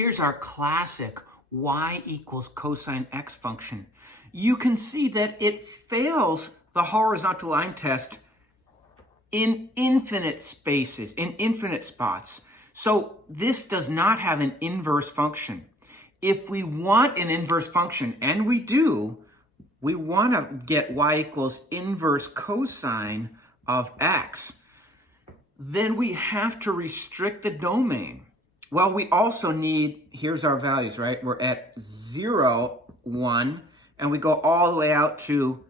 Here's our classic y equals cosine x function. You can see that it fails the horizontal line test in infinite spaces, in infinite spots. So this does not have an inverse function. If we want an inverse function, and we do, we want to get y equals inverse cosine of x, then we have to restrict the domain. Well, we also need, here's our values, right? We're at 0, 1, and we go all the way out to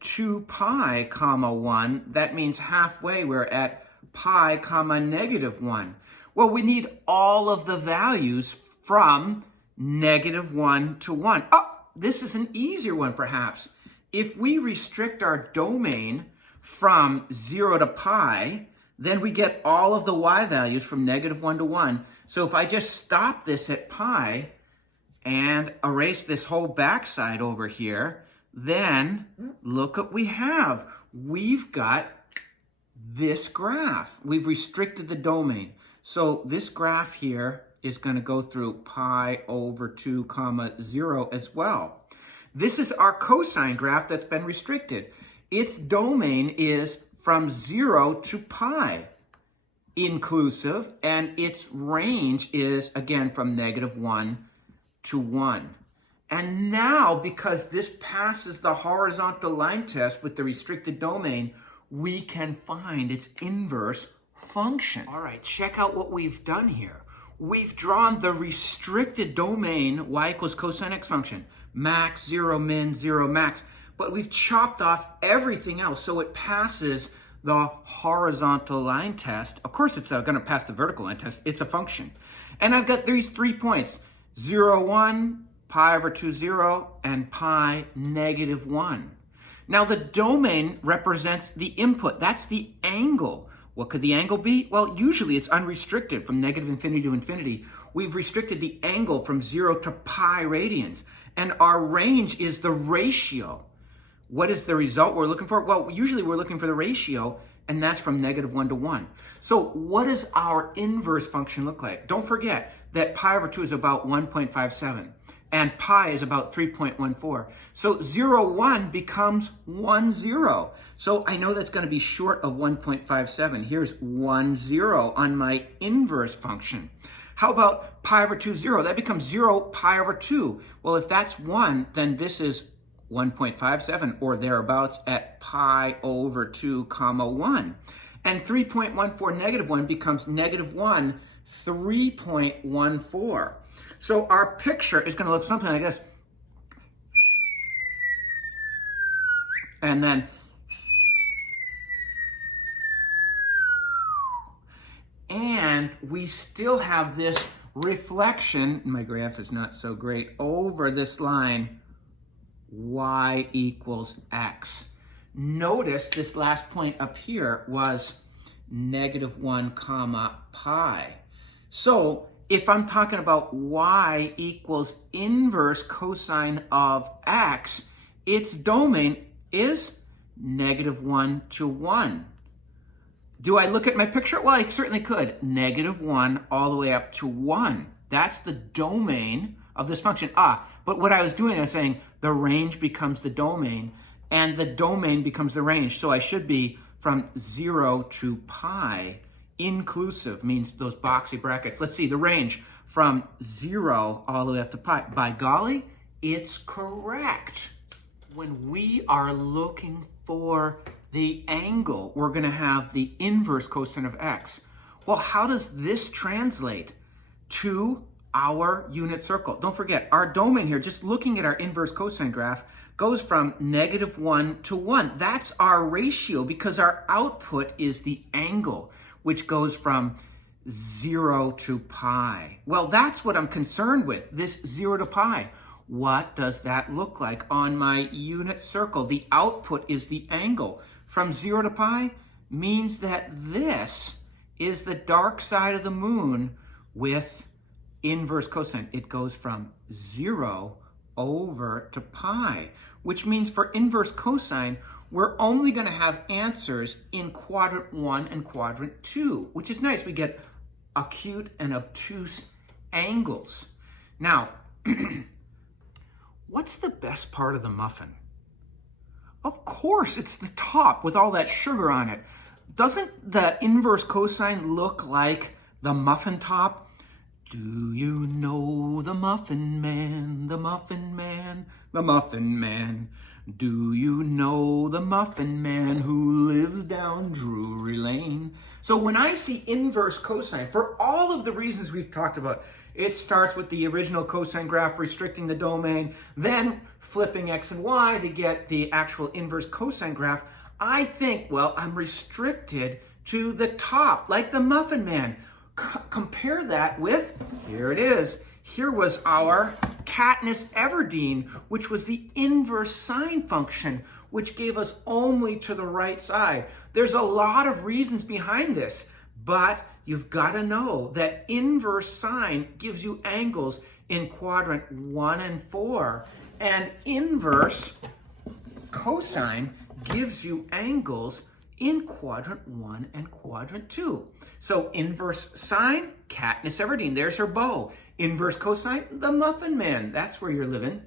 2 pi, comma 1. That means halfway we're at pi, comma negative 1. Well, we need all of the values from negative 1 to 1. Oh, this is an easier one perhaps. If we restrict our domain from 0 to pi, then we get all of the y values from negative 1 to 1. So if I just stop this at pi and erase this whole backside over here, then look what we have. We've got this graph. We've restricted the domain. So this graph here is going to go through pi over 2 comma 0 as well. This is our cosine graph that's been restricted. Its domain is from 0 to pi inclusive, and its range is, again, from negative 1 to 1. And now, because this passes the horizontal line test with the restricted domain, we can find its inverse function. All right, check out what we've done here. We've drawn the restricted domain y equals cosine x function, max, 0, min, 0, max, but we've chopped off everything else so it passes the horizontal line test. Of course, it's going to pass the vertical line test. It's a function. And I've got these 3 points, 0, 1, pi over 2, 0, and pi negative 1. Now, the domain represents the input. That's the angle. What could the angle be? Well, usually it's unrestricted from negative infinity to infinity. We've restricted the angle from 0 to pi radians. And our range is the ratio. What is the result we're looking for? Well, usually we're looking for the ratio, and that's from negative 1 to 1. So what does our inverse function look like? Don't forget that pi over 2 is about 1.57, and pi is about 3.14. So 0, 1 becomes 1, 0. So I know that's going to be short of 1.57. Here's 1, 0 on my inverse function. How about pi over 2, 0? That becomes 0 pi over 2. Well, if that's 1, then this is 1.57 or thereabouts at pi over 2 comma 1. And 3.14 negative 1 becomes negative 1, 3.14. So our picture is going to look something like this. And then we still have this reflection, my graph is not so great, over this line, y equals x. Notice this last point up here was negative 1 comma pi. So if I'm talking about y equals inverse cosine of x, its domain is negative 1 to 1. Do I look at my picture? Well, I certainly could. Negative 1 all the way up to 1. That's the domain of this function. But what I was doing, I was saying the range becomes the domain, and the domain becomes the range. So I should be from 0 to pi, inclusive, means those boxy brackets. Let's see, the range from 0 all the way up to pi. By golly, it's correct. When we are looking for the angle, we're going to have the inverse cosine of x. Well, how does this translate to our unit circle? Don't forget, our domain here, just looking at our inverse cosine graph, goes from negative 1 to 1. That's our ratio because our output is the angle, which goes from 0 to pi. Well, that's what I'm concerned with, this 0 to pi. What does that look like on my unit circle? The output is the angle. From 0 to pi means that this is the dark side of the moon with inverse cosine. It goes from 0 over to pi, which means for inverse cosine, we're only going to have answers in quadrant 1 and quadrant 2, which is nice. We get acute and obtuse angles. Now, what's the best part of the muffin? Of course, it's the top with all that sugar on it. Doesn't the inverse cosine look like the muffin top? Do you know the Muffin Man, the Muffin Man, the Muffin Man? Do you know the Muffin Man who lives down Drury Lane? So when I see inverse cosine, for all of the reasons we've talked about, it starts with the original cosine graph restricting the domain, then flipping x and y to get the actual inverse cosine graph. I think, well, I'm restricted to the top, like the Muffin Man. Compare that with, here it is. Here was our Katniss Everdeen, which was the inverse sine function, which gave us only to the right side. There's a lot of reasons behind this, but you've got to know that inverse sine gives you angles in quadrant 1 and 4, and inverse cosine gives you angles in quadrant 1 and quadrant 2. So inverse sine, Katniss Everdeen, there's her bow. Inverse cosine, the Muffin Man, that's where you're living.